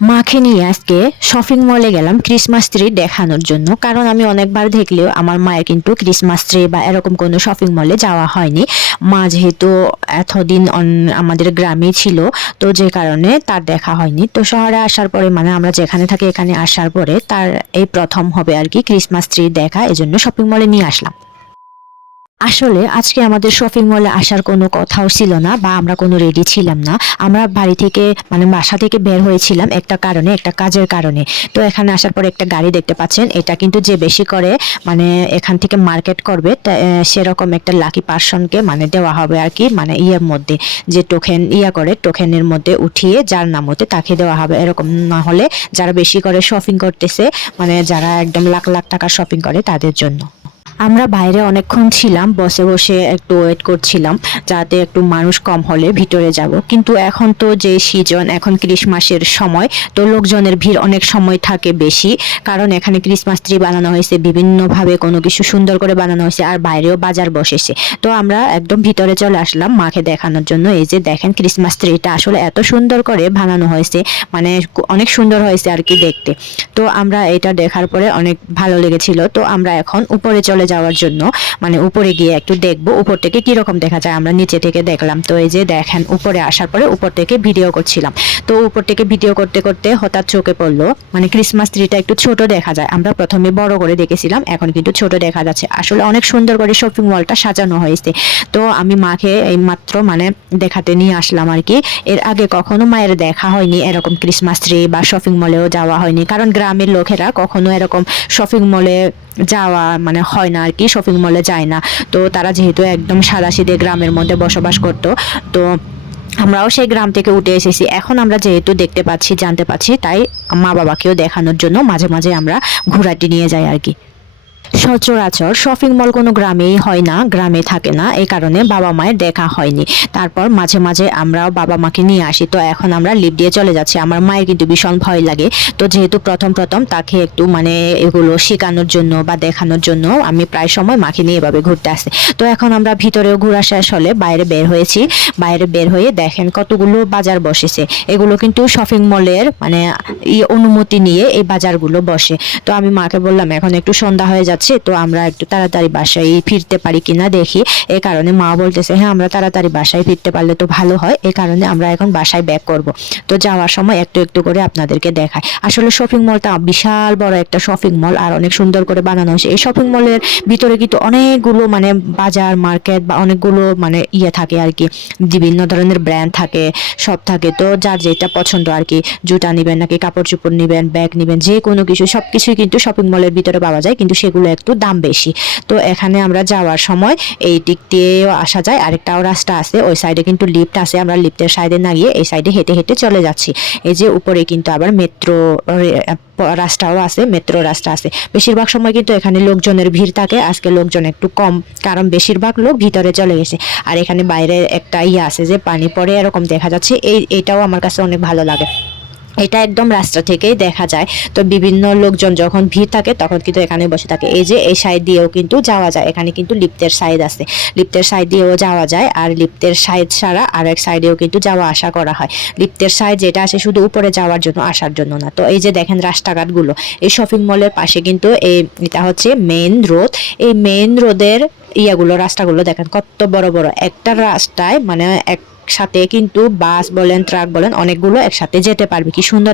মাকে নিয়ে আজকে শপিং মলে গেলাম ক্রিসমাস ট্রি দেখানোর জন্য। কারণ আমি অনেকবার দেখলেও আমার মায়ের কিন্তু ক্রিসমাস ট্রি বা এরকম কোনো শপিং মলে যাওয়া হয়নি। মা যেহেতু এতদিন আমাদের গ্রামে ছিল, তো যে কারণে তার দেখা হয়নি। তো শহরে আসার পরে মানে আমরা যেখানে থাকি এখানে আসার পরে তার এই প্রথম হবে আর কি ক্রিসমাস ট্রি দেখা, এজন্য শপিং মলে নিয়ে আসলাম। আসলে আজকে আমাদের শপিং মলে আসার কোনো কথাও ছিল না, বা আমরা কোনো রেডি ছিলাম না। আমরা বাড়ি থেকে মানে বাসা থেকে বের হয়েছিলাম একটা কারণে, একটা কাজের কারণে। তো এখানে আসার পরে একটা গাড়ি দেখতে পাচ্ছেন, এটা কিন্তু যে বেশি করে মানে এখান থেকে মার্কেট করবে সেরকম একটা লাকি পার্সনকে মানে দেওয়া হবে আর কি, মানে ইয়ের মধ্যে যে টোকেন করে টোকেনের মধ্যে উঠিয়ে যার নাম হতে তাকে দেওয়া হবে। এরকম না হলে যারা বেশি করে শপিং করতেছে, মানে যারা একদম লাখ লাখ টাকা শপিং করে তাদের জন্য। আমরা বাইরে অনেকক্ষণ ছিলাম, বসে বসে একটু ওয়েট করছিলাম যাতে একটু মানুষ কম হলে ভিতরে যাব। কিন্তু এখন তো যে সিজন, এখন ক্রিসমাসের সময়, তো লোকজনের ভিড় অনেক সময় থাকে বেশি। কারণ এখানে ক্রিসমাস ট্রি বানানো হয়েছে বিভিন্নভাবে, কোনো কিছু সুন্দর করে বানানো হয়েছে, আর বাইরেও বাজার বসেছে। তো আমরা একদম ভিতরে চলে আসলাম মাকে দেখানোর জন্য। এই যে দেখেন ক্রিসমাস ট্রিটা আসলে এত সুন্দর করে বানানো হয়েছে, মানে অনেক সুন্দর হয়েছে আর কি দেখতে। তো আমরা এটা দেখার পরে অনেক ভালো লেগেছিল। তো আমরা এখন উপরে চলে যাওয়ার জন্য মানে উপরে গিয়ে একটু দেখবো উপর থেকে কি রকম দেখা যায়। আমরা নিচে থেকে দেখলাম। তো এই যে দেখেন উপরে আসার পরে উপর থেকে ভিডিও করছিলাম। তো উপর থেকে ভিডিও করতে করতে হঠাৎ চোখে পড়লো মানে ক্রিসমাস ট্রিটা একটু ছোট দেখা যায়। আমরা প্রথমে বড় করে দেখেছিলাম, এখন কিন্তু ছোট দেখা যাচ্ছে। আসলে অনেক সুন্দর করে শপিং মলটা সাজানো হয়েছে। তো আমি মাকে এই মাত্র মানে দেখাতে নিয়ে আসলাম আর কি। এর আগে কখনো মায়ের দেখা হয়নি এরকম ক্রিসমাস ট্রি, বা শপিং মলেও যাওয়া হয়নি। কারণ গ্রামের লোকেরা কখনো এরকম শপিং মলে যাওয়া মানে হয় না আর কি, শপিং মলে যায় না। তো তারা যেহেতু একদম সাদাসিধে গ্রামের মধ্যে বসবাস করতো, তো আমরাও সেই গ্রাম থেকে উঠে এসেছি। এখন আমরা যেহেতু দেখতে পাচ্ছি, জানতে পাচ্ছি, তাই মা বাবাকেও দেখানোর জন্য মাঝে মাঝে আমরা ঘোরাটি নিয়ে যাই আর কি। সচরাচর শপিং মল কোনো গ্রামেই হয় না, গ্রামে থাকে না, এই কারণে বাবা মায়ের দেখা হয়নি। তারপর মাঝে মাঝে আমরাও বাবা মাকে নিয়ে আসি। তো এখন আমরা লিফট দিয়ে চলে যাচ্ছি। আমার মায়ের কিন্তু ভীষণ ভয় লাগে। তো যেহেতু প্রথম প্রথম তাকে একটু মানে এগুলো শেখানোর জন্য বা দেখানোর জন্য আমি প্রায় সময় মাকে নিয়ে এভাবে ঘুরতে আসি। তো এখন আমরা ভিতরেও ঘোরা শেষ হলে বাইরে বের হয়েছি। বাইরে বের হয়ে দেখেন কতগুলো বাজার বসেছে। এগুলো কিন্তু শপিং মলের মানে অনুমতি নিয়ে এই বাজারগুলো বসে। তো আমি মাকে বললাম এখন একটু সন্ধ্যা হয়ে যাচ্ছে, তো আমরা একটু তাড়াতাড়ি বাসায় ফিরতে পারি কিনা দেখি। এই কারণে মা বলতেছে হ্যাঁ আমরা তাড়াতাড়ি বাসায় ফিরতে পারলে তো ভালো হয়। এই কারণে আমরা এখন বাসায় ব্যাক করব। তো যাওয়ার সময় একটু একটু করে আপনাদেরকে দেখাই। আসলে শপিং মলটা বিশাল বড় একটা শপিং মল, আর অনেক সুন্দর করে বানানো হয়েছে। এই শপিং মলের ভিতরে কিন্তু অনেকগুলো মানে বাজার মার্কেট বা অনেকগুলো মানে থাকে আর কি, বিভিন্ন ধরনের ব্র্যান্ড থাকে, সব থাকে। তো যার যেটা পছন্দ আর কি, জুতা নিবেন নাকি কাপড় চোপড় নিবেন, ব্যাগ নিবেন, যে কোনো কিছু সবকিছুই কিন্তু শপিং মলের ভিতরে পাওয়া যায়, কিন্তু সেগুলো একটু দাম বেশি। তো এখানে আমরা যাওয়ার সময় এই দিক দিয়েও আসা যায়, আরেকটাও রাস্তা আছে, ওই সাইডে কিন্তু লিফট আছে। আমরা লিফটের সাইডে না গিয়ে এই সাইডে হেঁটে হেঁটে চলে যাচ্ছি। এই যে উপরে কিন্তু আবার মেট্রো রাস্তাও আছে, মেট্রো রাস্তা আছে। বেশিরভাগ সময় কিন্তু এখানে লোকজনের ভিড় থাকে, আজকে লোকজন একটু কম, কারণ বেশিরভাগ লোক ভিতরে চলে গেছে। আর এখানে বাইরে একটা আছে যে পানি পড়ে এরকম দেখা যাচ্ছে, এইটাও আমার কাছে অনেক ভালো লাগে। এটা একদম রাস্তা থেকেই দেখা যায়। তো বিভিন্ন লোকজন যখন ভিড় থাকে তখন কিন্তু এখানে বসে থাকে। এই যে এই সাইড দিয়েও কিন্তু যাওয়া যায়, এখানে কিন্তু লিফটের সাইড আছে, লিফটের সাইড দিয়েও যাওয়া যায়। আর লিফটের সাইড ছাড়া আর এক সাইডেও কিন্তু যাওয়া আসা করা হয়। লিফটের সাইড যেটা আছে শুধু উপরে যাওয়ার জন্য, আসার জন্য না। তো এই যে দেখেন রাস্তাঘাটগুলো, এই শপিং মলের পাশে কিন্তু এটা হচ্ছে মেইন রোড। এই মেইন রোডের রাস্তাগুলো দেখেন কত বড় বড়। একটা রাস্তায় মানে একসাথে কিন্তু বাস বলেন ট্রাক বলেন অনেকগুলো একসাথে যেতে পারবে, কি সুন্দর।